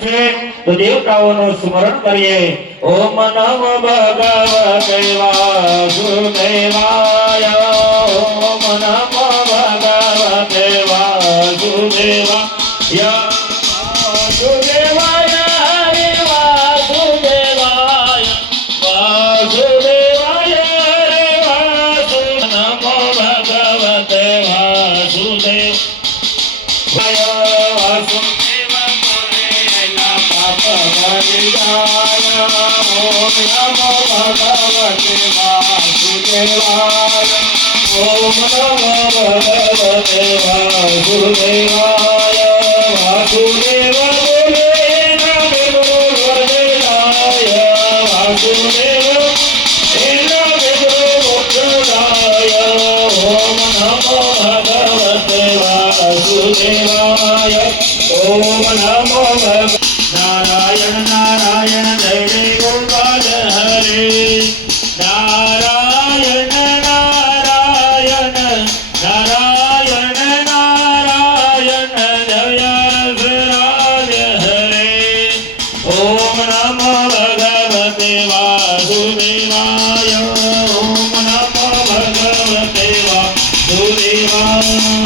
तो देवताओं स्मरण करिए। ओम नमो भगवते वासुदेवाय। ओम नमो भगवते वासुदेवाय। वासुदेवाय हरे वासुदेवाय। वासुदेवाय हरे वासुदेवाय। नमो भगवते वासुदेवाय। ओम नमो भगवते वासुदेवाय। ओम नमो भगवते वासुदेवाय। वासुदेव बोले नमः बोलाय। वासुदेव बोलाय। ओम नमो भगवते वासुदेवाय। ओम नमो नारायण नारायण जय जय गोपाल हरे। नारायण नारायण नारायण नारायण जय रघुराज हरे। ओम नमो भगवते वासुदेवाय। ओम नमो भगवते वासुदेवाय।